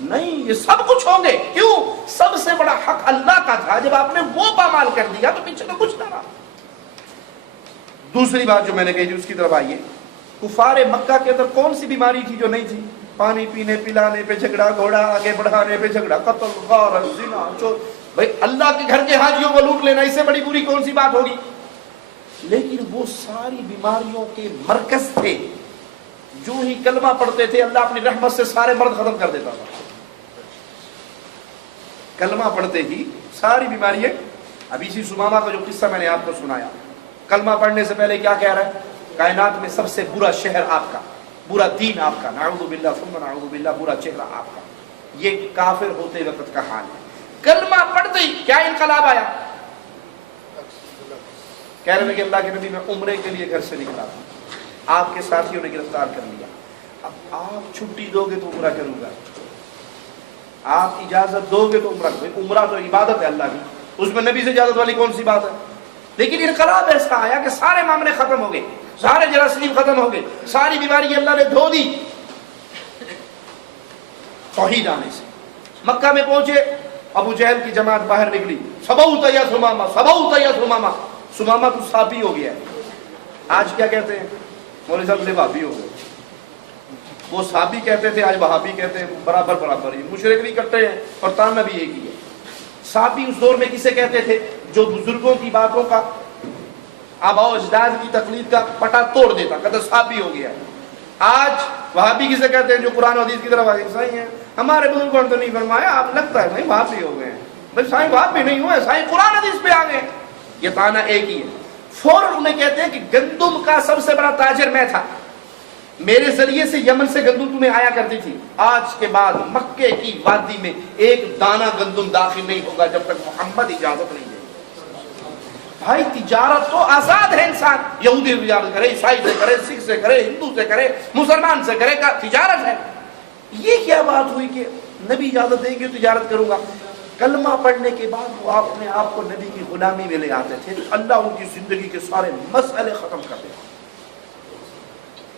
نہیں، یہ سب کچھ ہوں گے. کیوں؟ سب سے بڑا حق اللہ کا تھا. جب آپ نے وہ پامال کر دیا تو پیچھے تو کچھ نہ رہا. دوسری بات جو میں نے کہی تھی اس کی طرف آئیے. کفار مکہ کے اندر کون سی بیماری تھی جو نہیں تھی؟ پانی پینے پلانے پہ جھگڑا، گھوڑا آگے بڑھانے پہ جھگڑا، قتل، غارت، زنا، چور. بھائی اللہ کے گھر کے حاجیوں کو لوٹ لینا، اس سے بڑی بری کون سی بات ہوگی؟ لیکن وہ ساری بیماریوں کے مرکز تھے. جو ہی کلمہ پڑھتے تھے اللہ اپنی رحمت سے سارے مرض ختم کر دیتا تھا. کلمہ پڑھتے ہی ساری بیماریاں. ابھی اسی سمامہ کا جو قصہ میں نے آپ کو سنایا، کلمہ پڑھنے سے پہلے کیا کہہ رہا ہے؟ کائنات میں سب سے برا شہر آپ کا، برا دین آپ کا، نعوذ باللہ ثم نعوذ باللہ، برا چہرہ آپ کا. یہ کافر ہوتے وقت کا حال ہے. کلمہ پڑھتے ہی کیا انقلاب آیا؟ کہہ رہے ہیں کہ اللہ کے نبی میں عمرے کے لیے گھر سے نکلا تھا، آپ کے ساتھیوں نے گرفتار کر لیا. اب آپ چھٹی دو گے تو عمرہ کروں گا، آپ اجازت دو گے تو عمرہ کروں. عمرہ تو عبادت ہے اللہ کی، اس میں نبی سے اجازت والی کون سی بات ہے؟ لیکن انقلاب ایسا آیا کہ سارے معاملے ختم ہو گئے، سارے جراثیم ختم ہو گئے، ساری بیماری اللہ نے دھو دی توحید آنے سے. مکہ میں پہنچے، ابو جہل کی جماعت باہر نکلی، سبوت یا سمامہ، سبوت یا سمامہ. سمامہ تو صحابی ہو گیا ہے. آج کیا کہتے ہیں؟ مولوی صاحب سے وہابی ہو گئے. وہ صحابی کہتے تھے، آج وہابی کہتے ہیں. برابر برابر، یہ مشرک بھی کرتے ہیں اور تانا بھی ایک ہی ہے. صحابی اس دور میں کسے کہتے تھے؟ جو بزرگوں کی باتوں کا، آباء و اجداد کی تقلید کا پٹا توڑ دیتا، کہتے صحابی ہو گیا. آج وہابی کسے کہتے ہیں؟ جو قرآن و حدیث کی طرف آگے. صحیح ہے، ہمارے بزرگوں نے تو نہیں فرمایا، آپ لگتا ہے نہیں وہابی ہو گئے ہیں. بھائی صحیح وہابی نہیں ہوئے، صحیح قرآن حدیث پہ آ گئے. یہ تانا ایک ہی ہے. فوراً انہیں کہتے ہیں کہ گندم کا سب سے بڑا تاجر میں تھا، میرے ذریعے سے یمن سے گندم تمہیں آیا کرتی تھی. آج کے بعد مکے کی وادی میں ایک دانہ گندم داخل نہیں ہوگا جب تک محمد اجازت نہیں دے. بھائی تجارت تو آزاد ہے انسان، یہودی سے تجارت کرے، عیسائی سے کرے، سکھ سے کرے، ہندو سے کرے، مسلمان سے کرے، کا تجارت ہے. یہ کیا بات ہوئی کہ نبی اجازت دیں گے تجارت کروں گا؟ کلمہ پڑھنے کے بعد وہ اپنے آپ کو نبی کی غلامی میں لے آتے تھے. اللہ ان کی زندگی کے سارے مسئلے ختم کر دیتا.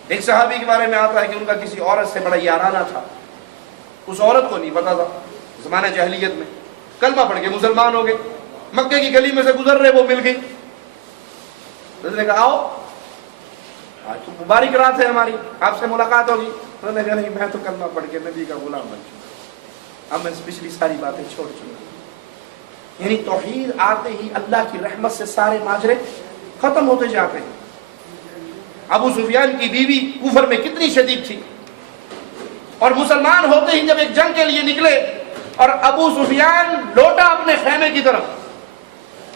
ایک صحابی کے بارے میں آتا ہے کہ ان کا کسی عورت سے بڑا یارانہ تھا. اس عورت کو نہیں پتا تھا، زمانہ جاہلیت میں کلمہ پڑھ کے مسلمان ہو گئے. مکے کی گلی میں سے گزر رہے، وہ مل گئی. اس نے کہا آؤ آج تو مبارک رات ہے ہماری، آپ سے ملاقات ہوگی. انہوں نے کہا نہیں، میں تو کلمہ پڑھ کے نبی کا غلام بن چکا، اب میں پچھلی ساری باتیں چھوڑ چکا. یعنی توحید آتے ہی اللہ کی رحمت سے سارے ماجرے ختم ہوتے جاتے ہیں. ابو سفیان کی بیوی کفر میں کتنی شدید تھی، اور مسلمان ہوتے ہی جب ایک جنگ کے لیے نکلے اور ابو سفیان لوٹا اپنے خیمے کی طرف،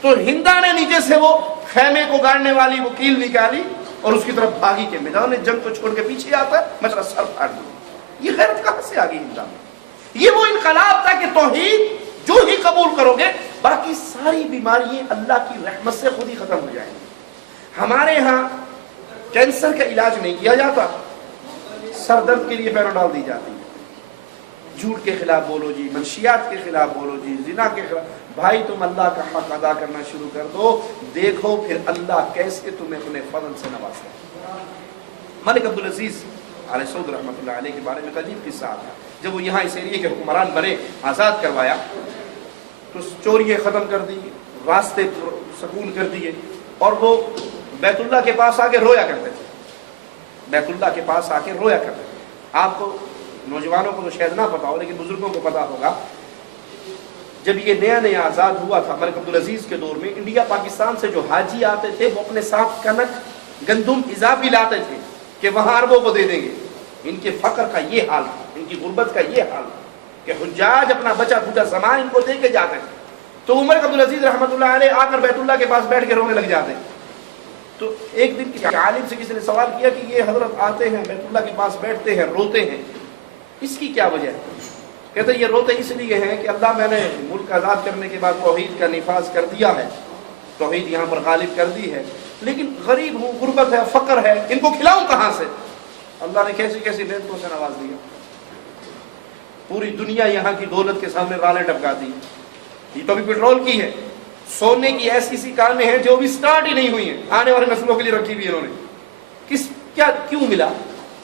تو ہندا نے نیچے سے وہ خیمے کو گاڑنے والی وہ کیل نکالی اور اس کی طرف بھاگی کہ میدان نے جنگ کو چھوڑ کے پیچھے آتا ہے، میں تیرا سر پھاڑ دوں. یہ غیرت کہاں سے آ گئی ہندا میں؟ یہ وہ انقلاب تھا کہ توحید جو ہی قبول کرو گے باقی ساری بیماریاں اللہ کی رحمت سے خود ہی ختم ہو جائیں گی. ہمارے ہاں کینسر کا علاج نہیں کیا جاتا، سر درد کے لیے پیراڈال دی جاتی ہے. جھوٹ کے خلاف بولو جی، منشیات کے خلاف بولو جی، زنا کے خلاف. بھائی تم اللہ کا حق ادا کرنا شروع کر دو، دیکھو پھر اللہ کیسے تمہیں اپنے فضل سے نوازتا ہے. ملک عبدالعزیز علیہ سعود رحمۃ اللہ علیہ کے بارے میں عجیب قصہ آتا ہے. جب وہ یہاں اس ایریے کے حکمران بنے، آزاد کروایا، تو چوریاں ختم کر دی، راستے سکون کر دیے، اور وہ بیت اللہ کے پاس آ کے رویا کرتے تھے. بیت اللہ کے پاس آ کے رویا کرتے تھے. آپ کو نوجوانوں کو تو شاید نہ پتا ہو لیکن بزرگوں کو پتا ہوگا، جب یہ نیا نیا آزاد ہوا تھا ملک عبدالعزیز کے دور میں، انڈیا پاکستان سے جو حاجی آتے تھے وہ اپنے ساتھ کنک گندم اضافی لاتے تھے کہ وہاں عربوں کو دے دیں گے. ان کے فقر کا یہ حال تھا، ان کی غربت کا یہ حال تھا کہ حجاج اپنا بچا کھچا سامان ان کو دے کے جاتے تھے. تو عمر عبدالعزیز رحمۃ اللہ علیہ آ کر بیت اللہ کے پاس بیٹھ کے رونے لگ جاتے. تو ایک دن کسی عالم سے کسی نے سوال کیا کہ یہ حضرت آتے ہیں بیت اللہ کے پاس بیٹھتے ہیں روتے ہیں، اس کی کیا وجہ ہے؟ کہتے یہ روتے اس لیے ہیں کہ اللہ میں نے ملک آزاد کرنے کے بعد توحید کا نفاذ کر دیا ہے، توحید یہاں پر غالب کر دی ہے، لیکن غریب ہوں، غربت ہے، فقر ہے، ان کو کھلاؤں کہاں سے؟ اللہ نے کیسی کیسی نعمتوں سے نواز دیا. پوری دنیا یہاں کی دولت کے سامنے رالیں ٹپکا دی. یہ تو بھی پیٹرول کی ہے، سونے کی ایسی سی کانیں ہیں جو بھی سٹارٹ ہی نہیں ہوئی ہیں، آنے والے نسلوں کے لیے رکھی ہوئی انہوں نے. کیوں ملا؟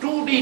2D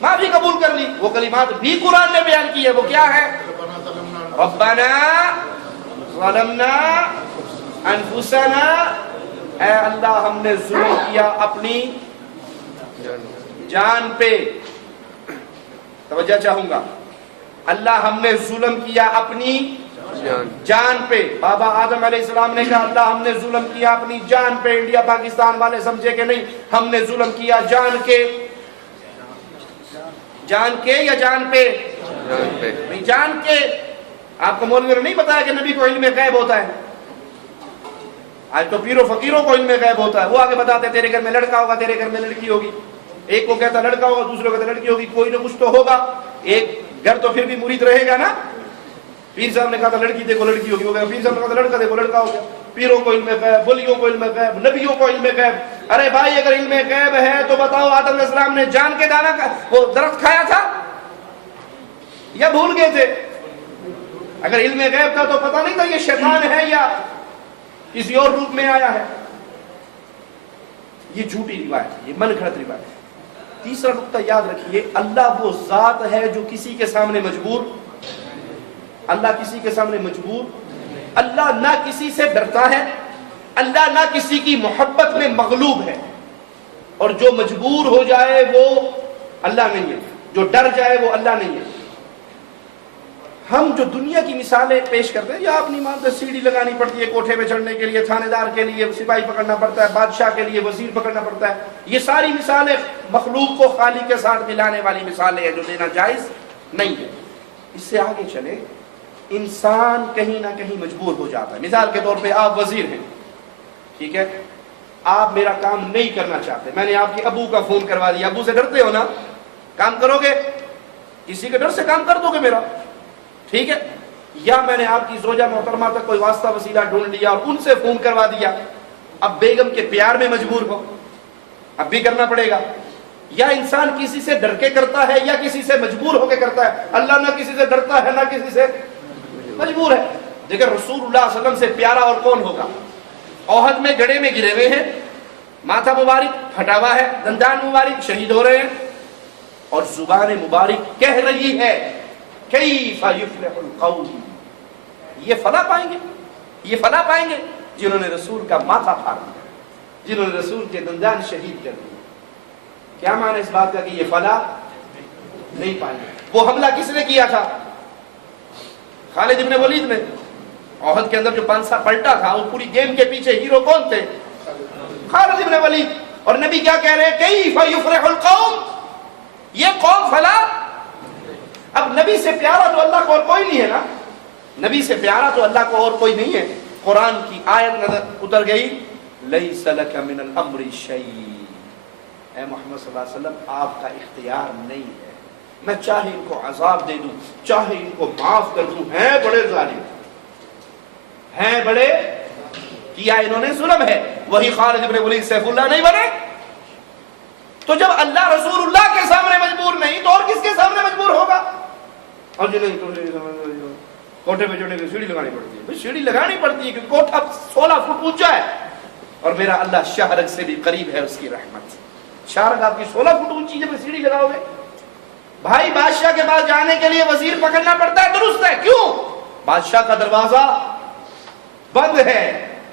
معافی قبول کر لی. وہ کلمات بھی قرآن نے بیان کی ہے. وہ کیا ہے؟ ربنا ظلمنا انفسنا، اے اللہ ہم نے ظلم کیا اپنی جان پہ. توجہ چاہوں گا، اللہ ہم نے ظلم کیا اپنی جان پہ. بابا آدم علیہ السلام نے کہا اللہ ہم نے ظلم کیا اپنی جان پہ. انڈیا پاکستان والے سمجھے کہ نہیں، ہم نے ظلم کیا جان کے. جان کے یا جان پہ؟ نہیں، جان کے. آپ کو مولوی نے نہیں بتایا کہ نبی کو علم غیب ہوتا ہے؟ آج تو پیروں فقیروں کو علم غیب ہوتا ہے. وہ آگے بتاتے ہیں تیرے گھر میں لڑکا ہوگا، تیرے گھر میں لڑکی ہوگی. ایک کو کہتا لڑکا ہوگا، دوسرے کو کہتا لڑکی ہوگی. کوئی نہ کچھ تو ہوگا. ایک گھر تو پھر بھی مرید رہے گا نا. پیر صاحب نے کہا تھا لڑکی دیکھو لڑکی ہوگی، پیر صاحب نے کہا تھا لڑکا دیکھو لڑکا ہوگا. پیروں کو علم غیب، ولیوں کو علم غیب، نبیوں کو علم غیب. ارے بھائی اگر علم غیب ہے تو بتاؤ آدم علیہ السلام نے جان کے دانا وہ درخت کھایا تھا یا بھول گئے تھے؟ اگر علم غیب تھا تو پتہ نہیں تھا یہ شیطان ہے یا کسی اور روپ میں آیا ہے. یہ جھوٹی روایت، یہ من گھڑت روایت ہے. تیسرا نقطہ یاد رکھیے، اللہ وہ ذات ہے جو کسی کے سامنے مجبور. اللہ کسی کے سامنے مجبور. اللہ نہ کسی سے ڈرتا ہے، اللہ نہ کسی کی محبت میں مغلوب ہے. اور جو مجبور ہو جائے وہ اللہ نہیں ہے، جو ڈر جائے وہ اللہ نہیں ہے. ہم جو دنیا کی مثالیں پیش کرتے ہیں، یا آپ نہیں مانتے سیڑھی لگانی پڑتی ہے کوٹھے پہ چڑھنے کے لیے، تھانے دار کے لیے سپاہی پکڑنا پڑتا ہے، بادشاہ کے لیے وزیر پکڑنا پڑتا ہے. یہ ساری مثالیں مخلوق کو خالق کے ساتھ ملانے والی مثالیں ہیں جو دینا جائز نہیں ہے. اس سے آگے چلے، انسان کہیں نہ کہیں مجبور ہو جاتا ہے. مثال کے طور پہ آپ وزیر ہیں، ٹھیک ہے، آپ میرا کام نہیں کرنا چاہتے، میں نے آپ کے ابو کا فون کروا دیا. ابو سے ڈرتے ہو نا، کام کرو گے؟ کسی کے ڈر سے کام کر دو گے میرا، ٹھیک ہے. یا میں نے آپ کی زوجہ محترمہ تک کوئی واسطہ وسیلہ ڈھونڈ لیا اور ان سے فون کروا دیا. اب بیگم کے پیار میں مجبور ہو، اب بھی کرنا پڑے گا. یا انسان کسی سے ڈر کے کرتا ہے یا کسی سے مجبور ہو کے کرتا ہے. اللہ نہ کسی سے ڈرتا ہے نہ کسی سے مجبور ہے. دیکھیں رسول اللہ صلی اللہ علیہ وسلم سے پیارا اور کون ہوگا؟ احد میں گڑھے میں گرے ہوئے ہیں، ماتھا مبارک پھٹا ہوا ہے، دندان مبارک شہید ہو رہے ہیں، اور زبان مبارک کہہ رہی ہے کیف یفلح القوم، یہ فلاح پائیں گے، یہ فلاح پائیں گے جنہوں نے رسول کا ماتھا پھاڑ دیا، جنہوں نے رسول کے دندان شہید کر دیے. کیا معنی اس بات کا کہ یہ فلاح نہیں پائیں گے؟ وہ حملہ کس نے کیا تھا؟ خالد ابن ولید نے. احد کے اندر جو پانسا پلٹا تھا، وہ پوری گیم کے پیچھے ہیرو کون تھے؟ خالد ابن ولید. اور نبی کیا کہہ رہے ہیں؟ کیف یفرح القوم، یہ قوم فلاح. اب نبی سے پیارا تو اللہ کو اور کوئی نہیں ہے نا، نبی سے پیارا تو اللہ کو اور کوئی نہیں ہے. قرآن کی آیت نظر اتر گئی، لیس لک من الامر شیء، اے محمد صلی اللہ علیہ وسلم آپ کا اختیار نہیں ہے، میں چاہے ان کو عذاب دے دوں، چاہے ان کو معاف کر دوں. ہیں بڑے ظالم، ہیں بڑے، کیا انہوں نے ظلم ہے. وہی خالد ابن ولید سیف اللہ نہیں بنے. تو جب اللہ رسول اللہ کے سامنے مجبور نہیں تو اور کس کے سامنے مجبور ہوگا؟ اور جو نہیں کوٹھے پہ چڑھنے کی سیڑھی لگانی پڑتی ہے. سیڑھی لگانی پڑتی ہے کہ کوٹھا 16 فٹ اونچا ہے، اور میرا اللہ شاہرگ سے بھی قریب ہے اس کی رحمت. شاہرگ آپ کی 16 فٹ اونچی جب سیڑھی لگاؤ گے. بھائی بادشاہ کے پاس جانے کے لیے وزیر پکڑنا پڑتا ہے، درست ہے. کیوں؟ بادشاہ کا دروازہ بند ہے،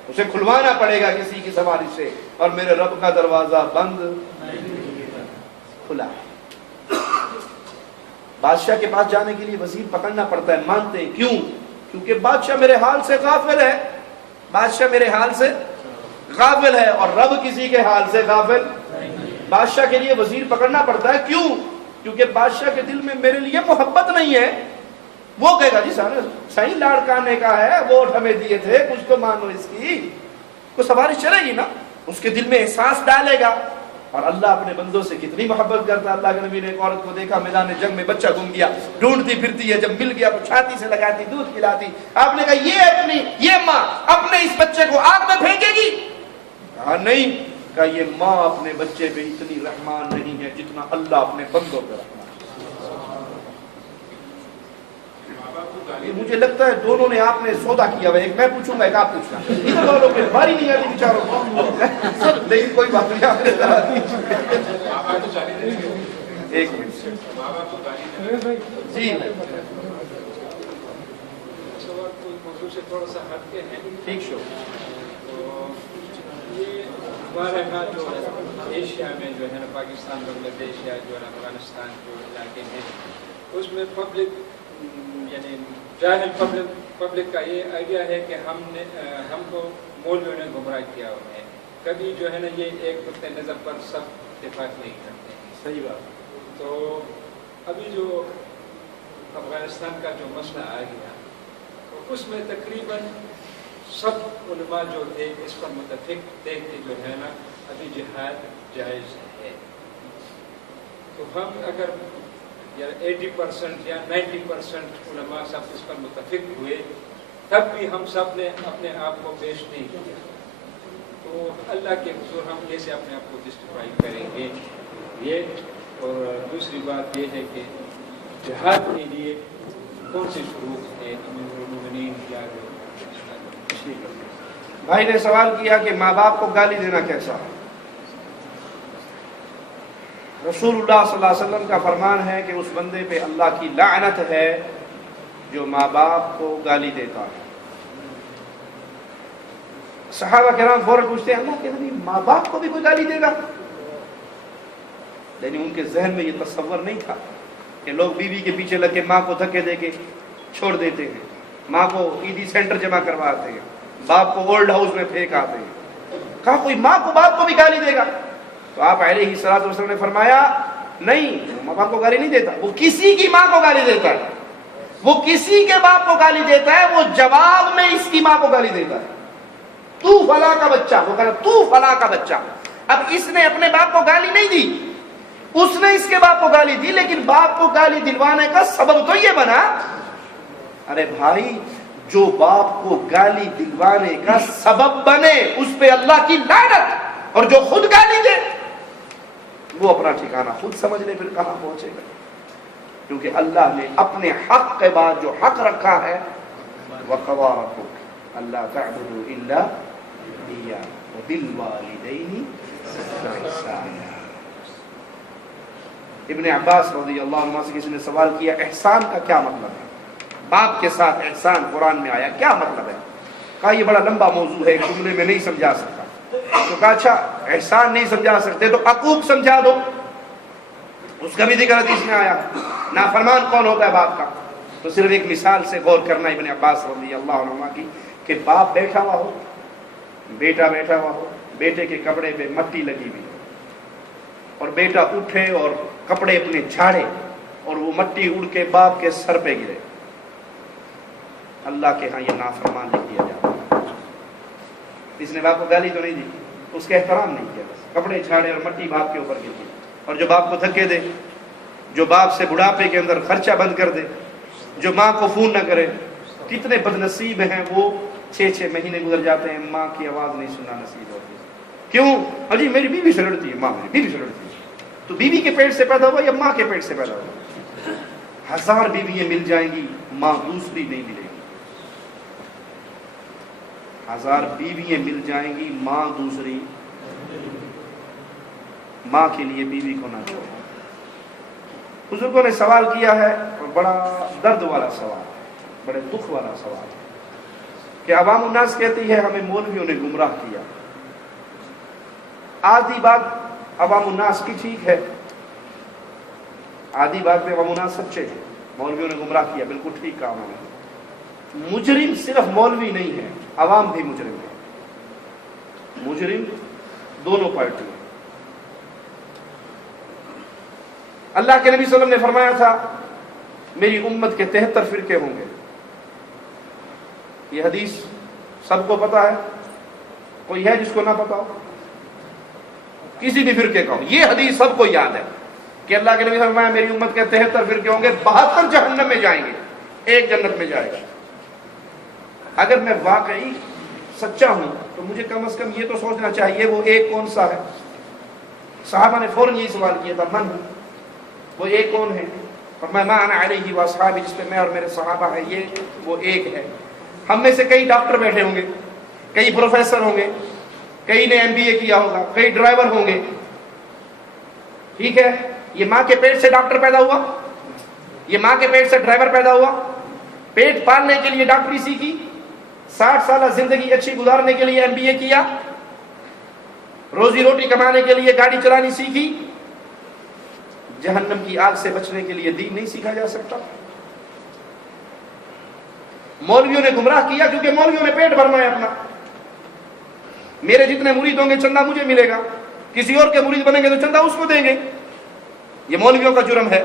اسے کھلوانا پڑے گا کسی کی سواری سے، اور میرے رب کا دروازہ بند کھلا ہے. بادشاہ کے پاس جانے کے لیے وزیر پکڑنا پڑتا ہے، مانتے ہیں. کیوں؟ کیونکہ بادشاہ میرے حال سے غافل ہے، بادشاہ میرے حال سے غافل ہے، اور رب کسی کے حال سے غافل. بادشاہ کے لیے وزیر پکڑنا پڑتا ہے. کیوں؟ کیونکہ بادشاہ کے دل میں میرے لیے محبت نہیں ہے. وہ کہے گا جی صحیح لاڑکانے کا ہے، ووٹ ہمیں دیے تھے، کچھ تو مانو اس کی، کو سواری چلے گی نا. اس کے دل میں احساس ڈالے گا. اور اللہ اپنے بندوں سے کتنی محبت کرتا ہے. اللہ کے نبی نے ایک عورت کو دیکھا میدان جنگ میں، بچہ گم گیا، ڈھونڈتی پھرتی ہے، جب مل گیا تو چھاتی سے لگاتی، دودھ پلاتی. آپ نے کہا یہ ماں اپنے اس بچے کو آگ میں پھینکے گی؟ کہا نہیں. کہا یہ ماں اپنے بچے پہ اتنی رحمان نہیں ہے جتنا اللہ اپنے بندوں پہ رحمان. یہ مجھے لگتا ہے دونوں نے آپ نے سودا کیا ہوا. ایک میں پوچھوں گا، ایک آپ پوچھنا. ادھر والوں پہ باری نہیں آتی بیچاروں کو، لیکن کوئی بات نہیں. ایک منٹ جی سوال کوئی موضوع سے تھوڑا سا ہٹ کے ہیں. ٹھیک شو. یہ ہمارے یہاں جو ایشیا میں جو ہے نا پاکستان بنگلہ دیش یا جو ہے افغانستان جو علاقے ہیں اس میں پبلک یعنی جاہل پبلک کا یہ آئیڈیا ہے کہ ہم کو مولویوں نے گمراہ کیا ہوا ہے. کبھی جو ہے نا یہ ایک نقطۂ نظر پر سب اتفاق نہیں کرتے ہیں. صحیح بات. تو ابھی جو افغانستان کا جو مسئلہ آ گیا تو اس میں تقریباً سب علماء جو تھے اس پر متفق تھے کہ جو ہے نا ابھی جہاد جائز ہے. تو ہم اگر 80% یا 90% علماء سب اس پر متفق ہوئے تب بھی ہم سب نے اپنے آپ کو پیش نہیں کیا. تو اللہ کے حضور ہم کیسے اپنے آپ کو جسٹیفائی کریں گے یہ. اور دوسری بات یہ ہے کہ جہاد کے لیے کون سی شروط ہے امیر المومنین کیا ہے. بھائی نے سوال کیا کہ ماں باپ کو گالی دینا کیسا ہے. رسول اللہ صلی اللہ علیہ وسلم کا فرمان ہے کہ اس بندے پہ اللہ کی لعنت ہے جو ماں باپ کو گالی دیتا ہے. صحابہ کرام فوراً پوچھتے ہیں اللہ کے نبی ماں باپ کو بھی کوئی گالی دے گا؟ لیکن ان کے ذہن میں یہ تصور نہیں تھا کہ لوگ بیوی کے پیچھے لگ کے ماں کو دھکے دے کے چھوڑ دیتے ہیں, ماں کو عیدی سینٹر جمع کرواتے ہیں, باپ کو اولڈ ہاؤس میں پھینک آتے ہیں. کہا کوئی ماں کو باپ کو بھی گالی دے گا؟ تو آپ علیہ الصلوۃ والسلام نے فرمایا نہیں, ماں باپ کو گالی نہیں دیتا, وہ کسی کی ماں کو گالی دیتا ہے, وہ کسی کے باپ کو گالی دیتا ہے, وہ جواب میں اس کی ماں کو گالی دیتا ہے. تو فلاں کا بچہ, وہ کہا تو فلاں کا بچہ. اب اس نے اپنے باپ کو گالی نہیں دی, اس نے اس کے باپ کو گالی دی, لیکن باپ کو گالی دلوانے کا سبب تو یہ بنا. ارے بھائی جو باپ کو گالی دلوانے کا سبب بنے اس پہ اللہ کی لعنت, اور جو خود گالی دے وہ اپنا ٹھکانہ خود سمجھ لے پھر کہاں پہنچے گا. کیونکہ اللہ نے اپنے حق کے بعد جو حق رکھا ہے وَقَضَىٰ رَبُّكَ أَلَّا تَعْبُدُوا إِلَّا إِيَّاهُ وَبِالْوَالِدَيْنِ إِحْسَانًا. ابن عباس رضی اللہ عنہ سے کسی نے سوال کیا احسان کا کیا مطلب ہے, باپ کے ساتھ احسان قرآن میں آیا کیا مطلب ہے؟ کہا یہ بڑا لمبا موضوع ہے, ایک جملے میں نہیں سمجھا سکتا. تو کہا اچھا احسان نہیں سمجھا سکتے تو عقوق سمجھا دو, اس کا بھی ذکر حدیث میں آیا. نافرمان کون ہوتا ہے باپ کا؟ تو صرف ایک مثال سے غور کرنا ابن عباس رضی اللہ عنہ کی, کہ باپ بیٹھا ہوا ہو, بیٹا بیٹھا ہوا ہو, بیٹے کے کپڑے پہ مٹی لگی ہوئی, اور بیٹا اٹھے اور کپڑے اپنے جھاڑے اور وہ مٹی اڑ کے باپ کے سر پہ گرے. اللہ کے ہاں یہ نافرمان لکھ دیا جاتا ہے. اس نے باپ کو گالی تو نہیں دی, اس کا احترام نہیں کیا, بس کپڑے جھاڑے اور مٹی باپ کے اوپر گری. اور جو باپ کو دھکے دے, جو باپ سے بڑھاپے کے اندر خرچہ بند کر دے, جو ماں کو فون نہ کرے, کتنے بد نصیب ہیں وہ 6 مہینے گزر جاتے ہیں ماں کی آواز نہیں سننا نصیب ہوتی. کیوں؟ اجی میری بیوی سے لڑتی ہے, ماں میری بیوی سے لڑتی ہے. تو بیوی کے پیٹ سے پیدا ہوا یا ماں کے پیٹ سے پیدا ہوا؟ 1000 بیویاں مل جائیں گی, ماں دوسری نہیں ملے گی. 1000 بیویاں مل جائیں گی, ماں دوسری. ماں کے لیے بیوی کو نہ چھوڑو. بزرگوں نے سوال کیا ہے, اور بڑا درد والا سوال, بڑے دکھ والا سوال, کہ عوام الناس کہتی ہے ہمیں مولویوں نے گمراہ کیا. آدھی بات عوام الناس کی ٹھیک ہے, آدھی بات میں عوام الناس سچے ہیں, مولویوں نے گمراہ کیا, بالکل ٹھیک کہا انہوں نے. مجرم صرف مولوی نہیں ہے, عوام بھی مجرم ہے. مجرم دونوں پارٹی ہیں. اللہ کے نبی صلی اللہ علیہ وسلم نے فرمایا تھا میری امت کے 73 فرقے ہوں گے. یہ حدیث سب کو پتا ہے, کوئی ہے جس کو نہ پتا ہو؟ کسی بھی فرقے کا ہو, یہ حدیث سب کو یاد ہے کہ اللہ کے نبی صلی اللہ علیہ وسلم نے فرمایا میری امت کے 73 فرقے ہوں گے, 72 جہنم میں جائیں گے, ایک جنت میں جائے گا. اگر میں واقعی سچا ہوں تو مجھے کم از کم یہ تو سوچنا چاہیے وہ ایک کون سا ہے. صحابہ نے فوراً یہی سوال کیا تھا من وہ ایک کون ہے؟ فرمایا ما انا علیہ واصحابی, جس پہ میں اور میرے صحابہ ہیں, یہ وہ ایک ہے. ہم میں سے کئی ڈاکٹر بیٹھے ہوں گے, کئی پروفیسر ہوں گے, کئی نے MBA کیا ہوگا, کئی ڈرائیور ہوں گے, ٹھیک ہے, یہ ماں کے پیٹ سے ڈاکٹر پیدا ہوا, یہ ماں کے پیٹ سے ڈرائیور پیدا ہوا, پیٹ پالنے کے لیے ڈاکٹری سیکھی, 60 سالہ زندگی اچھی گزارنے کے لیے MBA کیا, روزی روٹی کمانے کے لیے گاڑی چلانی سیکھی. جہنم کی آگ سے بچنے کے لیے دین نہیں سیکھا جا سکتا. مولویوں نے گمراہ کیا کیونکہ مولویوں نے پیٹ بھرنا ہے اپنا. میرے جتنے مرید ہوں گے چندہ مجھے ملے گا, کسی اور کے مرید بنیں گے تو چندہ اس کو دیں گے. یہ مولویوں کا جرم ہے.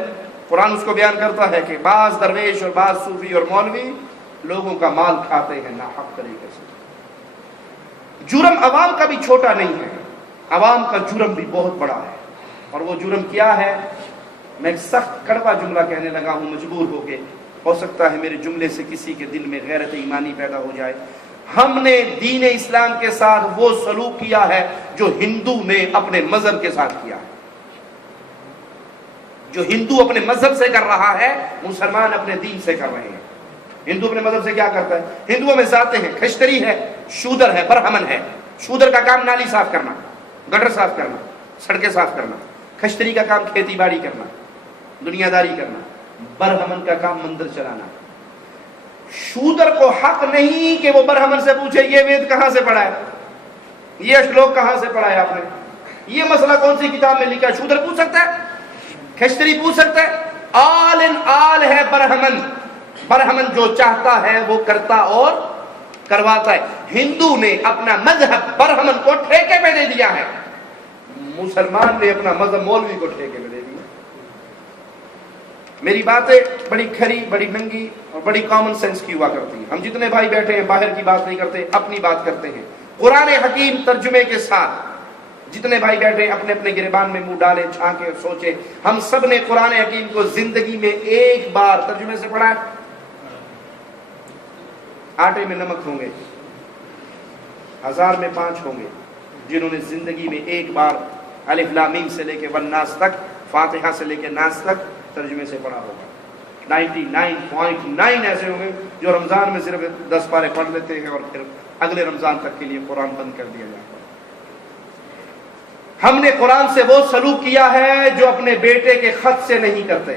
قرآن اس کو بیان کرتا ہے کہ بعض درویش اور بعض صوفی اور مولوی لوگوں کا مال کھاتے ہیں ناحق طریقے سے. جرم عوام کا بھی چھوٹا نہیں ہے, عوام کا جرم بھی بہت بڑا ہے. اور وہ جرم کیا ہے؟ میں ایک سخت کڑوا جملہ کہنے لگا ہوں مجبور ہو کے, ہو سکتا ہے میرے جملے سے کسی کے دل میں غیرت ایمانی پیدا ہو جائے. ہم نے دین اسلام کے ساتھ وہ سلوک کیا ہے جو ہندو نے اپنے مذہب کے ساتھ کیا ہے. جو ہندو اپنے مذہب سے کر رہا ہے مسلمان اپنے دین سے کر رہے ہیں. ہندو اپنے مذہب سے کیا کرتا ہے؟ ہندوؤں میں ذاتیں ہیں, کھشتری ہے, شودر ہے, برہمن ہے. شودر کا کام نالی صاف کرنا, گٹر صاف کرنا, سڑکیں صاف کرنا. کھشتری کا کام کھیتی باڑی کرنا, دنیا داری کرنا. برہمن کا کام مندر چلانا. شودر کو حق نہیں کہ وہ برہمن سے پوچھے یہ وید کہاں سے پڑھا ہے, یہ اشلوک کہاں سے پڑھا ہے آپ نے, یہ مسئلہ کون سی کتاب میں لکھا ہے. شودر پوچھ سکتا ہے, کھشتری پوچھ سکتا ہے. آل ان آل ہے برہمن. برہمن جو چاہتا ہے وہ کرتا اور کرواتا ہے. ہندو نے اپنا مذہب برہمن کو ٹھیکے پہ دے دیا ہے, مسلمان نے اپنا مذہب مولوی کو ٹھیکے پہ دے دیا. میری باتیں بڑی کھری, بڑی ننگی اور بڑی کامن سینس کی ہوا کرتی ہیں. ہم جتنے بھائی بیٹھے ہیں باہر کی بات نہیں کرتے, اپنی بات کرتے ہیں. قرآن حکیم ترجمے کے ساتھ جتنے بھائی بیٹھے اپنے اپنے گریبان میں منہ ڈالے, جھانکے, سوچے. ہم سب نے قرآن حکیم کو زندگی میں ایک بار ترجمے سے پڑھا ہے. آٹے میں نمک ہوں گے, 1000 میں 5 ہوں گے جنہوں نے زندگی میں ایک بار الف لام میم سے لے کے والناس تک, فاتحہ سے لے کے ناس تک ترجمے سے پڑھا ہوگا. 99.9 ایسے ہوں گے جو رمضان میں صرف 10 پارے پڑھ لیتے ہیں اور پھر اگلے رمضان تک کے لیے قرآن بند کر دیا جاتا ہے. ہم نے قرآن سے وہ سلوک کیا ہے جو اپنے بیٹے کے خط سے نہیں کرتے.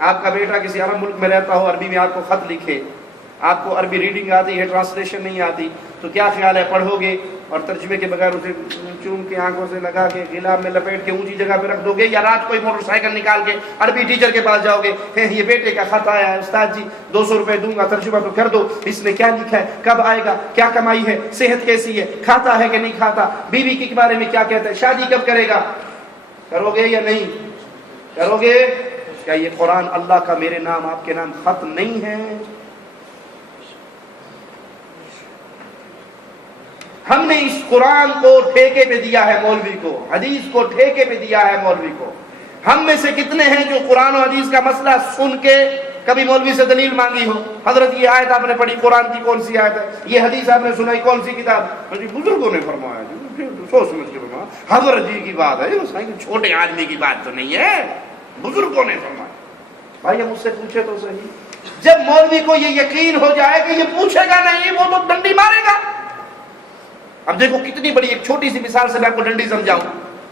آپ کا بیٹا کسی عرب ملک میں رہتا ہو, عربی میں آپ کو خط لکھے, آپ کو عربی ریڈنگ آتی ہے, ٹرانسلیشن نہیں آتی, تو کیا خیال ہے پڑھو گے اور ترجمے کے بغیر اسے چوم کے آنکھوں سے لگا کے گلاب میں لپیٹ کے اونچی جگہ پہ رکھ دو گے, یا رات کوئی موٹر سائیکل نکال کے عربی ٹیچر کے پاس جاؤ گے, یہ بیٹے کا خط آیا ہے استاد جی 200 روپے دوں گا, ترجمہ تو کر دو, اس میں کیا لکھا ہے, کب آئے گا, کیا کمائی ہے, صحت کیسی ہے, کھاتا ہے کہ نہیں کھاتا, بیوی کے بارے میں کیا کہتا ہے, شادی کب کرے گا. کرو گے یا نہیں کرو گے؟ کیا یہ قرآن اللہ کا میرے نام آپ کے نام خط نہیں ہے؟ ہم نے اس قرآن کو ٹھیکے پہ دیا ہے مولوی کو, حدیث کو ٹھیکے پہ دیا ہے مولوی کو. ہم میں سے کتنے ہیں جو قرآن و حدیث کا مسئلہ سن کے کبھی مولوی سے دلیل مانگی ہو, حضرت یہ آیت آپ نے پڑھی قرآن کی کون سی آیت ہے, یہ حدیث آپ نے سنائی کون سی کتاب, بزرگوں نے فرمایا, سوچ سمجھ کے فرمایا, حضرت جی کی بات ہے, چھوٹے آدمی کی بات تو نہیں ہے, بزرگوں نے فرمایا. بھائی ہم اس سے پوچھے تو صحیح. جب مولوی کو یہ یقین ہو جائے کہ یہ پوچھے گا نہیں, وہ تو ڈنڈی مارے گا. اب دیکھو کتنی بڑی ایک چھوٹی سی مثال سے میں آپ کو ڈنڈی سمجھاؤں.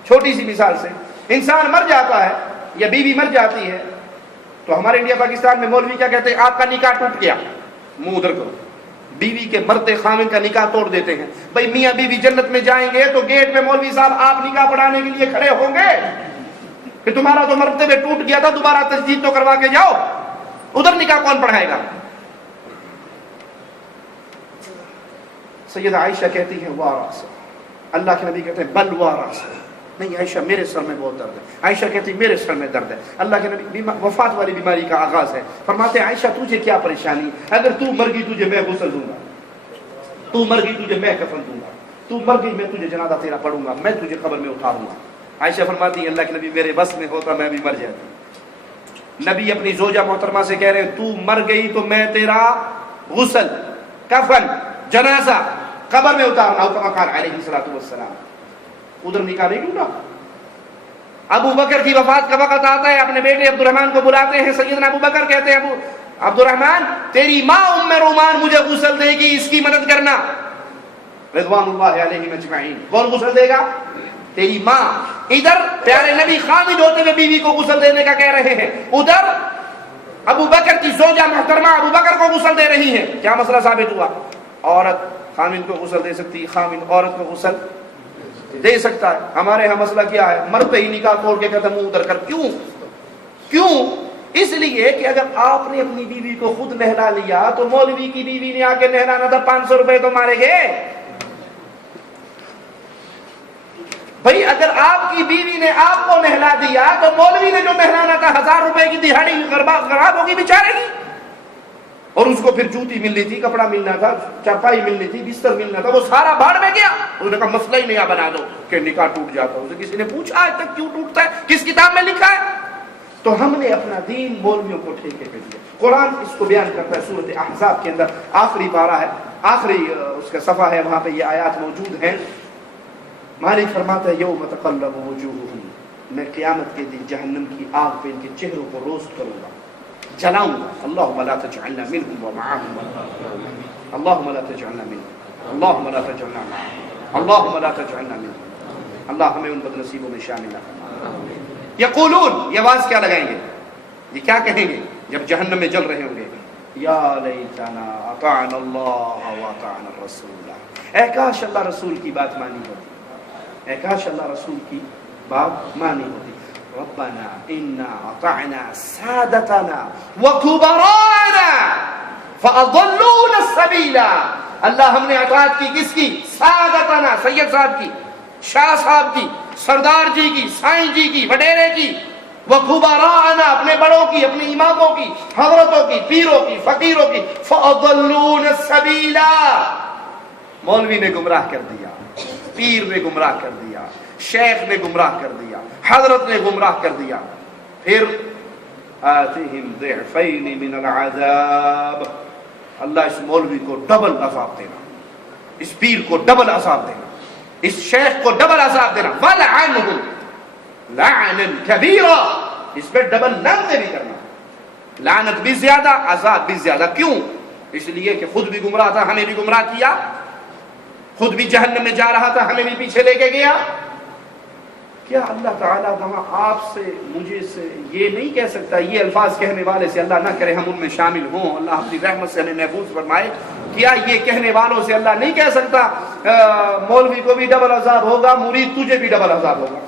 چھوٹی سی مثال سے انسان مر جاتا ہے یا بیوی مر جاتی ہے تو ہمارے انڈیا پاکستان میں مولوی کیا کہتے ہیں, آپ کا نکاح ٹوٹ گیا, منہ ادھر کرو. بیوی کے مرتے خامن کا نکاح توڑ دیتے ہیں. بھائی میاں بیوی جنت میں جائیں گے تو گیٹ میں مولوی صاحب آپ نکاح پڑھانے کے لیے کھڑے ہوں گے کہ تمہارا تو مرتے میں ٹوٹ گیا تھا, دوبارہ تجدید تو کروا کے جاؤ. ادھر نکاح کون پڑھائے گا؟ سیدہ عائشہ کہتی ہے وارث, اللہ کے نبی کہتے ہیں بل وارث. نہیں عائشہ میرے سر میں بہت درد ہے. عائشہ کہتی ہے میرے سر میں درد ہے. اللہ کے نبی وفات والی بیماری کا آغاز ہے, فرماتے ہیں عائشہ تجھے کیا پریشانی, اگر تو مر گئی تجھے میں غسل دوں گا, تو مر گئی تجھے میں کفن دوں گا, تو مر گئی میں تجھے جنازہ تیرا پڑھوں گا, میں تجھے قبر میں اٹھاروں گا. عائشہ فرماتی ہے اللہ کے نبی میرے بس میں ہوتا میں بھی مر جاتی. نبی اپنی زوجہ محترمہ سے کہہ رہے ہیں تو مر گئی تو میں تیرا غسل, کفن, جنازہ قبر میں اتارنا. حکم علیہ الصلوۃ والسلام. ادھر نکاح نہیں ٹوٹا. ابو بکر کی وفات کا وقت آتا ہے, اپنے بیٹے عبد الرحمن کو بلاتے ہیں. سیدنا ابو بکر کہتے ہیں عبد الرحمن تیری ماں ام رومان مجھے غسل دے گی, اس کی مدد کرنا. رضوان اللہ علیہم اجمعین. کون غسل دے گا؟ تیری ماں ادھر پیارے نبی خامد ہوتے ہوئے بیوی کو غسل دینے کا کہہ رہے ہیں، ادھر ابو بکر کی زوجہ محترمہ ابو بکر کو غسل دے رہی ہیں. کیا مسئلہ ثابت ہوا؟ عورت خامد کو غسل دے سکتی، خامد عورت کو غسل دے سکتا ہے. ہمارے یہاں مسئلہ کیا ہے؟ مرد ہی نکاح توڑ کے کہتا منہ ادھر کر. کیوں؟ اس لیے کہ اگر آپ نے اپنی بیوی کو خود نہلا لیا تو مولوی کی بیوی نے آ کے نہلانا تھا، 500 روپے تو مارے گئے. بھائی اگر آپ کی بیوی نے آپ کو نہلا دیا تو مولوی نے جو نہلانا تھا 1000 روپے کی دہاڑی خراب ہوگی بیچارے کی. اور اس کو پھر جوتی ملنی تھی، کپڑا ملنا تھا، چارپائی ملنی تھی، بستر ملنا تھا، وہ سارا بھاڑ میں گیا. اس نے کہا مسئلہ ہی نیا بنا دو کہ نکاح ٹوٹ جاتا. اسے کسی نے پوچھا آج تک کیوں ٹوٹتا ہے؟ کس کتاب میں لکھا ہے؟ تو ہم نے اپنا دین مولویوں کو ٹھیکے پہ دیا. قرآن اس کو بیان کرتا ہے سورۃ احزاب کے اندر، آخری پارہ ہے، آخری اس کا صفحہ ہے، وہاں پہ یہ آیات موجود ہیں. مالک فرماتا ہے یوم تقلب وجوہہم، میں قیامت کے دن جہنم کی آگ پہ ان کے چہروں کو روسٹ کروں گا، جلاؤں گا. اللہم لا تجعلنا منہم ومعہم، اللہم لا تجعلنا منہم، اللہم لا تجعلنا معہم، اللہم لا تجعلنا منہم. اللہ ہمیں ان بد نصیبوں میں شامل نہ فرما. یقولون، یہ آواز کیا لگائیں گے؟ یہ کیا کہیں گے جب جہنم میں جل رہے ہوں گے؟ یا لیتنا اطعنا اللہ واطعنا الرسول. اے کاش اللہ رسول کی بات مانی ہوتی، اے کاش اللہ رسول کی بات مانی ہوتی. ربنا انا اطعنا سادتنا وکبراءنا فاضلونا السبیل. اللہ ہم نے اطاعت کی کس کی؟ سادتنا، سید صاحب کی، شاہ صاحب کی، سردار جی کی، سائیں جی کی، وڈیرے کی. وکبراءنا، اپنے بڑوں کی، اپنے اماموں کی، حضرتوں کی، پیروں کی، فقیروں کی. فاضلونا السبیل، مولوی نے گمراہ کر دیا، پیر نے گمراہ کر دیا، شیخ نے گمراہ کر دیا، حضرت نے گمراہ کر دیا. پھر آتِہم ضعفین من العذاب، اللہ اس مولوی کو ڈبل عذاب دینا، اس پیر کو ڈبل عذاب دینا، اس شیخ کو ڈبل عذاب دینا. وَلَعَنْهُ لَعْنًا كَبِيرًا، اس پہ ڈبل لعنتیں بھی کرنا، لعنت بھی زیادہ، عذاب بھی زیادہ. کیوں؟ اس لیے کہ خود بھی گمراہ تھا، ہمیں بھی گمراہ کیا، خود بھی جہنم میں جا رہا تھا، ہمیں بھی پیچھے لے کے گیا. کیا اللہ تعالیٰ وہاں آپ سے مجھے سے یہ نہیں کہہ سکتا؟ یہ الفاظ کہنے والے سے اللہ نہ کرے ہم ان میں شامل ہوں، اللہ اپنی رحمت سے ہمیں محفوظ فرمائے. کیا یہ کہنے والوں سے اللہ نہیں کہہ سکتا مولوی کو بھی ڈبل عذاب ہوگا، مرید تجھے بھی ڈبل عذاب ہوگا؟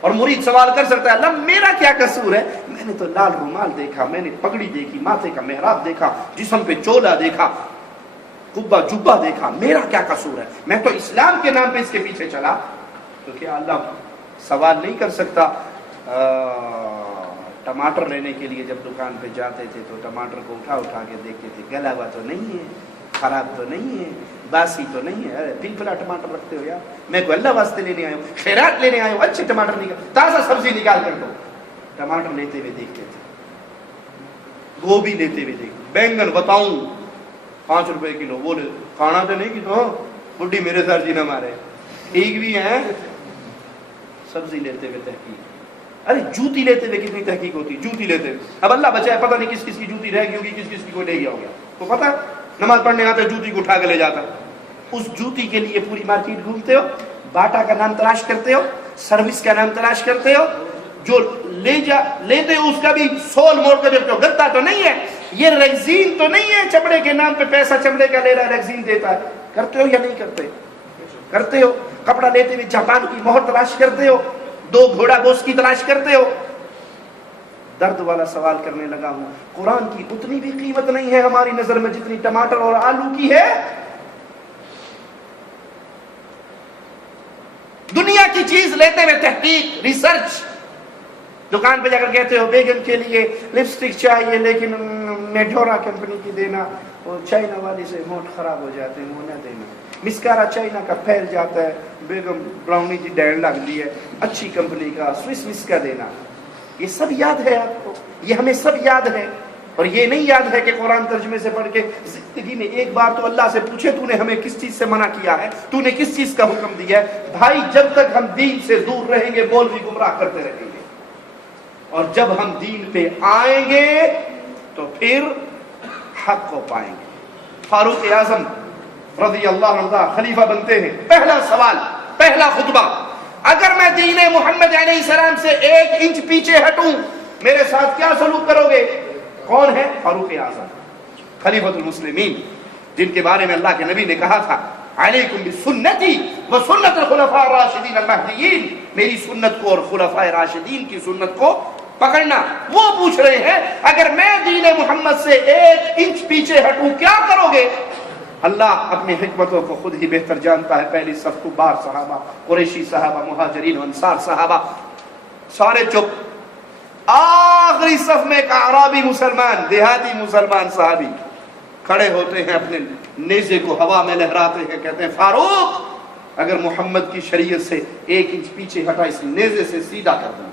اور مرید سوال کر سکتا ہے اللہ میرا کیا قصور ہے؟ میں نے تو لال رومال دیکھا، میں نے پگڑی دیکھی، ماتھے کا محراب دیکھا، جسم پہ چولا دیکھا، قبہ جبہ دیکھا، میرا کیا قصور ہے؟ میں تو اسلام کے نام پہ اس کے پیچھے چلا. تو کیا اللہ سوال نہیں کر سکتا؟ ٹماٹر لینے کے لیے جب دکان پہ جاتے تھے تو ٹماٹر کو اٹھا اٹھا کے دیکھتے تھے، گلا ہوا تو نہیں ہے، خراب تو نہیں ہے، باسی تو نہیں ہے. ارے پلپلا ٹماٹر رکھتے ہو یار، میں کو اللہ واسطے لینے آیا ہوں، خیرات لینے آیا ہوں، اچھے ٹماٹر نکال، تازہ سبزی نکال کر دو. ٹماٹر لیتے ہوئے دیکھتے تھے، گوبھی لیتے ہوئے دیکھتے، بینگن بتاؤں 5 روپے کلو، بولے کھانا تو نہیں کی تو بڈی میرے سر جی نہ مارے، ٹھیک بھی ہے. سبزی لیتے ہوئے تحقیق. ارے جوتی لیتے ہوئے کتنی تحقیق ہوتی، جوتی لیتے ہوئے. اب اللہ بچائے پتہ نہیں کس کس کی جوتی رہ گئی ہوگی، کس کس کی کوئی لے گیا ہوگا. تو پتہ نماز پڑھنے آتے جوتی کو اٹھا کے لے جاتا. اس جوتی کے لیے پوری مارکیٹ گھومتے ہو، باٹا کا نام تلاش کرتے ہو، سروس کا نام تلاش کرتے ہو، جو لیتے ہو اس کا بھی سول موڑ کے دیکھتے ہو، گتا تو نہیں ہے، یہ ریگزین تو نہیں ہے، چمڑے کے نام پہ پیسہ چمڑے کا لے رہا ہے، ریگزین دیتا ہے. کرتے ہو یا نہیں کرتے؟ کرتے ہو. کپڑا لیتے ہوئے جاپان کی مہر تلاش کرتے ہو، 2 گھوڑا گوشت کی تلاش کرتے ہو. درد والا سوال کرنے لگا ہوں، قرآن کی اتنی بھی قیمت نہیں ہے ہماری نظر میں جتنی ٹماٹر اور آلو کی ہے. دنیا کی چیز لیتے ہوئے تحقیق، ریسرچ. دکان پہ جا کر کہتے ہو بیگن کے لیے لپسٹک چاہیے لیکن میڈورا کمپنی کی دینا، اور چائنا والی سے ہونٹ خراب ہو جاتے ہیں، وہ نہ دینا. مسکارا چائنا کا پھیل جاتا ہے، بیگم براؤنی کی ڈینڈ لگ لی ہے، اچھی کمپنی کا سوئس مس کا دینا. یہ سب یاد ہے آپ کو، یہ ہمیں سب یاد ہے. اور یہ نہیں یاد ہے کہ قرآن ترجمے سے پڑھ کے زندگی میں ایک بار تو اللہ سے پوچھے تو نے ہمیں کس چیز سے منع کیا ہے، تو نے کس چیز کا حکم دیا ہے. بھائی جب تک ہم دین سے دور رہیں گے مولوی گمراہ کرتے رہیں گے، اور جب ہم دین پہ آئیں گے تو پھر حق کو پائیں گے. فاروق اعظم رضی اللہ عنہ خلیفہ بنتے ہیں. پہلا سوال پہلا خطبہ، اگر میں دین محمد علیہ السلام سے 1 انچ پیچھے ہٹوں میرے ساتھ کیا سلوک کرو گے؟ کون ہے؟ فاروق اعظم خلیفۃ المسلمین، جن کے بارے میں اللہ کے نبی نے کہا تھا علیکم بسنتی وسنت الخلفاء الراشدین المہدیین، میری سنت کو اور خلفاء راشدین کی سنت کو پکڑنا۔ وہ پوچھ رہے ہیں اگر میں دین محمد سے 1 انچ پیچھے ہٹوں کیا کرو گے؟ اللہ اپنی حکمتوں کو خود ہی بہتر جانتا ہے۔ پہلی صف کبار صحابہ، قریشی صحابہ، مہاجرین و انصار صحابہ سارے چپ، آخری صف میں ایک اعرابی مسلمان، دیہاتی مسلمان صحابی کھڑے ہوتے ہیں، اپنے نیزے کو ہوا میں لہراتے ہیں، کہتے ہیں فاروق اگر محمد کی شریعت سے 1 انچ پیچھے ہٹا اس نیزے سے سیدھا کر دوں گا۔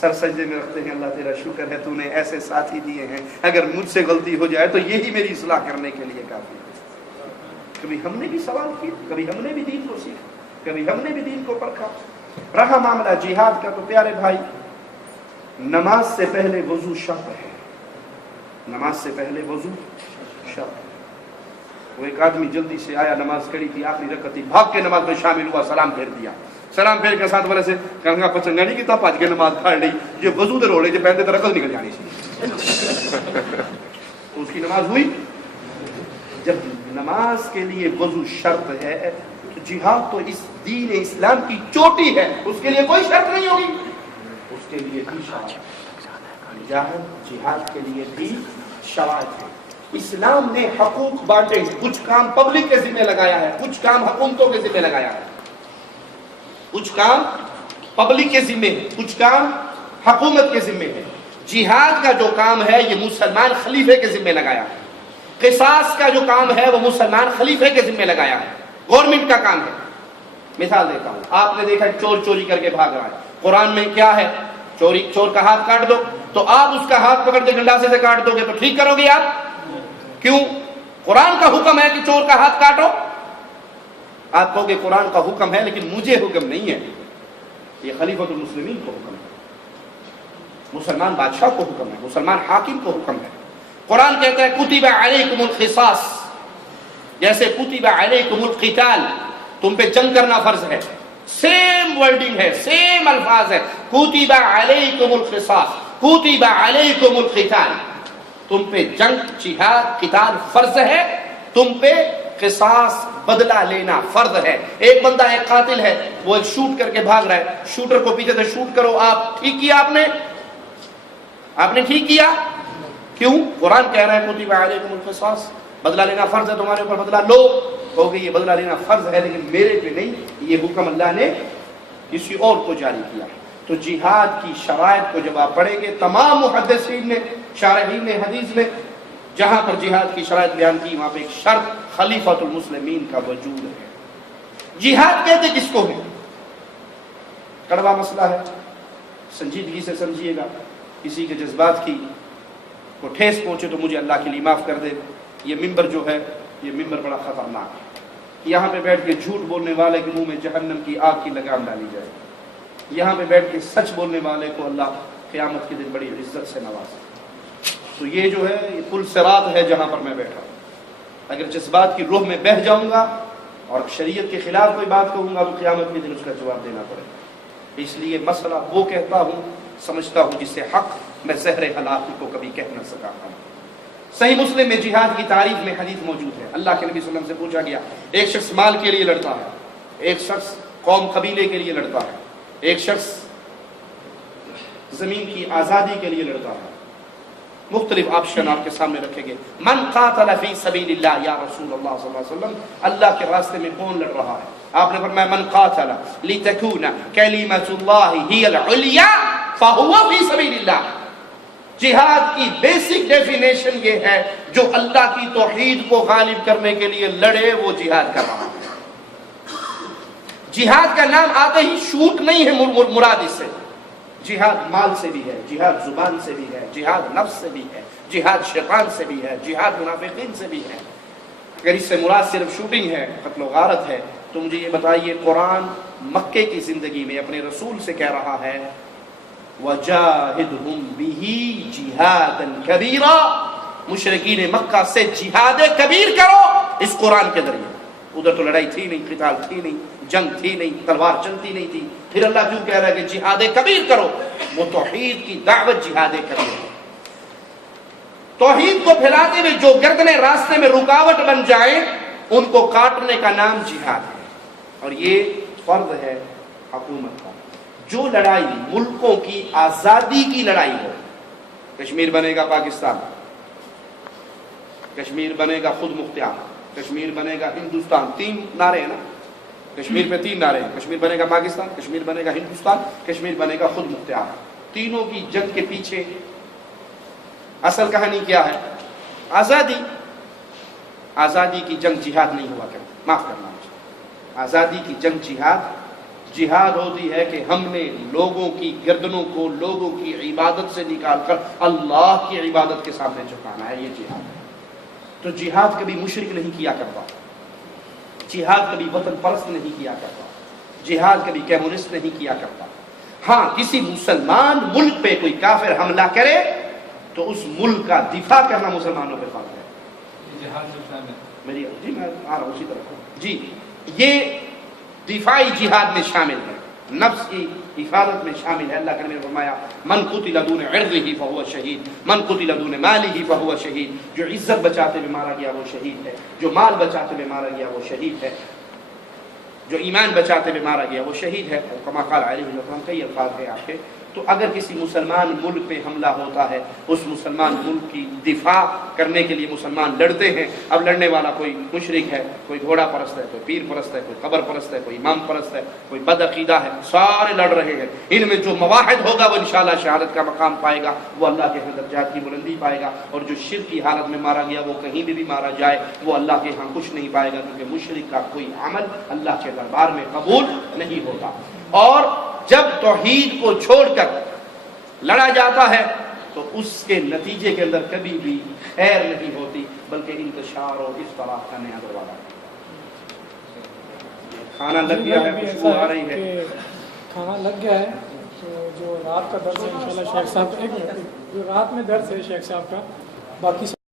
سر سجدے میں رکھتے ہیں، اللہ تیرا شکر ہے تو نے ایسے ساتھی دیے ہیں، اگر مجھ سے غلطی ہو جائے تو یہی میری اصلاح کرنے کے لیے کافی ہے۔ کبھی ہم نے بھی سوال کیا، کبھی ہم نے بھی دین کو سیکھا، کبھی ہم نے بھی دین کو پرکھا۔ رہا معاملہ جہاد کا تو پیارے بھائی، نماز سے پہلے وضو شرط ہے، نماز سے پہلے وضو شرط ہے۔ وہ ایک آدمی جلدی سے آیا، نماز کھڑی تھی، آخری رکعت تھی، بھاگ کے نماز میں شامل ہوا، سلام پھیر دیا، سلام پھیر کے ساتھ والے سے کہا پچنگا نہیں کیتا، پاج کے نماز کھڑ لی، یہ وضو دے روڑے جو پہنتے تو رکعت نکل جانی سی۔ اس کی نماز ہوئی۔ جب نماز کے لیے وضو شرط ہے تو جہاد تو اس دین اسلام کی چوٹی ہے، اس کے لیے کوئی شرط نہیں ہوگی، اس کے لیے بھی شرط ہے۔ جہاد کے لیے بھی شرائط ہے۔ اسلام نے حقوق بانٹے، کچھ کام پبلک کے ذمہ لگایا ہے، کچھ کام حکومتوں کے ذمہ لگایا ہے، کچھ کام پبلک کے ذمہ ہے، کچھ کام حکومت کے ذمہ ہے۔ جہاد کا جو کام ہے یہ مسلمان خلیفے کے ذمہ لگایا ہے، قصاص کا جو کام ہے وہ مسلمان خلیفے کے ذمہ لگایا ہے، گورنمنٹ کا کام ہے۔ مثال دیتا ہوں، آپ نے دیکھا چور چوری کر کے بھاگ رہا ہے، قرآن میں کیا ہے؟ چور کا ہاتھ کاٹ دو، تو آپ اس کا ہاتھ پکڑ کے گنڈاسے سے کاٹ دو گے تو ٹھیک کرو گے آپ؟ کیوں؟ قرآن کا حکم ہے کہ چور کا ہاتھ کاٹو۔ آپ کہو گے قرآن کا حکم ہے لیکن مجھے حکم نہیں ہے، یہ خلیفۃ المسلمین کو حکم ہے، مسلمان بادشاہ کو حکم ہے، مسلمان حاکم کو حکم ہے۔ قرآن کہتا ہے کتب علیکم القصاص، جیسے کتب علیکم القتال، تم پہ جنگ کرنا فرض ہے، سیم ورڈنگ ہے، سیم الفاظ ہے، کتب علیکم القصاص، کتب علیکم القتال، تم پہ جنگ، جہاد، قتال فرض ہے، تم پہ قصاص بدلہ لینا فرض ہے۔ ایک بندہ ایک قاتل ہے، وہ ایک شوٹ کر کے بھاگ رہا ہے، شوٹر کو پیچھے سے شوٹ کرو، آپ ٹھیک کیا، آپ نے ٹھیک کیا، کیوں؟ قرآن کہہ رہا ہے کتب علیکم القصاص، بدلہ لینا فرض ہے، تمہارے اوپر بدلہ لو۔ ہو گئی یہ بدلہ لینا فرض ہے لیکن میرے پہ نہیں، یہ حکم اللہ نے کسی اور کو جاری کیا۔ تو جہاد کی شرائط کو جب آپ پڑھیں گے، تمام محدثین نے، شارحین نے حدیث میں جہاں پر جہاد کی شرائط بیان کی وہاں پہ ایک شرط خلیفۃ المسلمین کا وجود ہے۔ جہاد کہتے کس کو ہے؟ کڑوا مسئلہ ہے، سنجیدگی سے سمجھیے گا، کسی کے جذبات کی کو ٹھیس پہنچے تو مجھے اللہ کے لیے معاف کر دے۔ یہ ممبر جو ہے، یہ ممبر بڑا خطرناک ہے، یہاں پہ بیٹھ کے جھوٹ بولنے والے کے منہ میں جہنم کی آگ کی لگام ڈالی جائے، یہاں پہ بیٹھ کے سچ بولنے والے کو اللہ قیامت کے دن بڑی عزت سے نوازے۔ تو یہ جو ہے یہ پل صراط ہے جہاں پر میں بیٹھا ہوں، اگر جذبات کی روح میں بہہ جاؤں گا اور شریعت کے خلاف کوئی بات کہوں گا تو قیامت کے دن اس کا جواب دینا پڑے گا۔ اس لیے مسئلہ وہ کہتا ہوں، سمجھتا ہوں جس سے حق میں زہر ہلاک کو کبھی کہہ نہ سکا ہوں۔ صحیح مسلم میں جہاد کی تعریف میں حدیث موجود ہے، اللہ کے نبی صلی اللہ علیہ وسلم سے پوچھا گیا، ایک شخص مال کے لیے لڑتا ہے، ایک شخص قوم قبیلے کے لیے لڑتا ہے، ایک شخص زمین کی آزادی کے لیے لڑتا ہے، مختلف آپشن آپ کے سامنے رکھے گئے۔ من قاتل فی سبیل اللہ، یا رسول اللہ صلی اللہ علیہ وسلم، اللہ کے راستے میں کون لڑ رہا ہے؟ آپ نے فرمایا من قاتل لتکون کلمۃ اللہ ہی العلیا فہو فی سبیل اللہ۔ جہاد کی بیسک ڈیفینیشن یہ ہے، جو اللہ کی توحید کو غالب کرنے کے لیے لڑے وہ جہاد کر رہا ہے۔ جہاد کا نام آتے ہی شوٹ نہیں ہے مراد اس سے، جہاد مال سے بھی ہے، جہاد زبان سے بھی ہے، جہاد نفس سے بھی ہے، جہاد شیطان سے بھی ہے، جہاد منافقین سے بھی ہے۔ اگر اس سے مراد صرف شوٹنگ ہے، قتل و غارت ہے، تو مجھے یہ بتائیے قرآن مکے کی زندگی میں اپنے رسول سے کہہ رہا ہے وَجَاهِدْهُمْ بِهِ جِهَادًا كَبِيرًا، مشرکین مکہ سے جہاد کبیر کرو اس قرآن کے ذریعے۔ ادھر تو لڑائی تھی نہیں، قتال تھی نہیں، جنگ تھی نہیں، تلوار چلتی نہیں تھی، پھر اللہ کیوں کہہ رہا ہے کہ جہاد کبیر کرو؟ وہ توحید کی دعوت جہاد کبیر ہے۔ توحید کو پھیلاتے ہوئے جو گردنیں راستے میں رکاوٹ بن جائیں ان کو کاٹنے کا نام جہاد ہے، اور یہ فرض ہے حکومت کا۔ جو لڑائی ملکوں کی آزادی کی لڑائی ہو، کشمیر بنے گا پاکستان، کشمیر بنے گا خود مختار، کشمیر بنے گا ہندوستان، 3 نعرے ہیں نا، کشمیر پہ 3 نعرے ہیں، کشمیر بنے گا پاکستان، کشمیر بنے گا ہندوستان، کشمیر بنے گا خود مختار۔ تینوں کی جنگ کے پیچھے اصل کہانی کیا ہے؟ آزادی۔ آزادی کی جنگ جہاد نہیں ہوا کرتی، معاف کرنا مجھے، آزادی کی جنگ جہاد ہوتی ہے کہ ہم نے لوگوں کی گردنوں کو لوگوں کی عبادت سے نکال کر اللہ کی عبادت کے سامنے جھکانا ہے، یہ جہاد ہے۔ تو جہاد کبھی مشرک نہیں کیا کرتا، جہاد کبھی وطن پرست نہیں کیا کرتا، جہاد کبھی کمیونسٹ نہیں کیا کرتا۔ ہاں کسی مسلمان ملک پہ کوئی کافر حملہ کرے تو اس ملک کا دفاع کرنا مسلمانوں پہ فرض ہے۔ جہاد میں شامل میری جی میں آ رہا ہوں اسی طرح جی، یہ دفاعی جہاد میں شامل ہے، نفس کی حفاظت میں شامل ہے۔ اللہ کے نبی نے فرمایا من قتل دون عرضه فهو شہید، من قتل دون ماله فهو شہید، جو عزت بچاتے ہوئے مارا گیا وہ شہید ہے، جو مال بچاتے ہوئے مارا گیا وہ شہید ہے، جو ایمان بچاتے ہوئے مارا گیا وہ شہید ہے۔ کما قال علیہ وسلم، کئی الفاظ ہیں آپ کے۔ تو اگر کسی مسلمان ملک پہ حملہ ہوتا ہے، اس مسلمان ملک کی دفاع کرنے کے لیے مسلمان لڑتے ہیں۔ اب لڑنے والا کوئی مشرک ہے، کوئی گھوڑا پرست ہے، کوئی پیر پرست ہے، کوئی قبر پرست ہے، کوئی امام پرست ہے، کوئی بدعقیدہ ہے، سارے لڑ رہے ہیں۔ ان میں جو مواحد ہوگا وہ انشاءاللہ شہادت کا مقام پائے گا، وہ اللہ کے ہاں درجات کی بلندی پائے گا، اور جو شرک کی حالت میں مارا گیا وہ کہیں بھی مارا جائے وہ اللہ کے ہاں کچھ نہیں پائے گا، کیونکہ مشرک کا کوئی عمل اللہ کے دربار میں قبول نہیں ہوتا۔ اور جب توحید کو چھوڑ کر لڑا جاتا ہے تو اس کے نتیجے کے اندر کبھی بھی خیر نہیں ہوتی، بلکہ انتشار اور اس طرح کا نیا دروازہ۔ کھانا لگ گیا ہے، خوشبو آ رہی ہے، کھانا لگ گیا ہے۔ تو جو رات کا درس ہے انشاءاللہ شیخ صاحب، ایک منٹ، جو رات میں درس ہے شیخ صاحب کا، باقی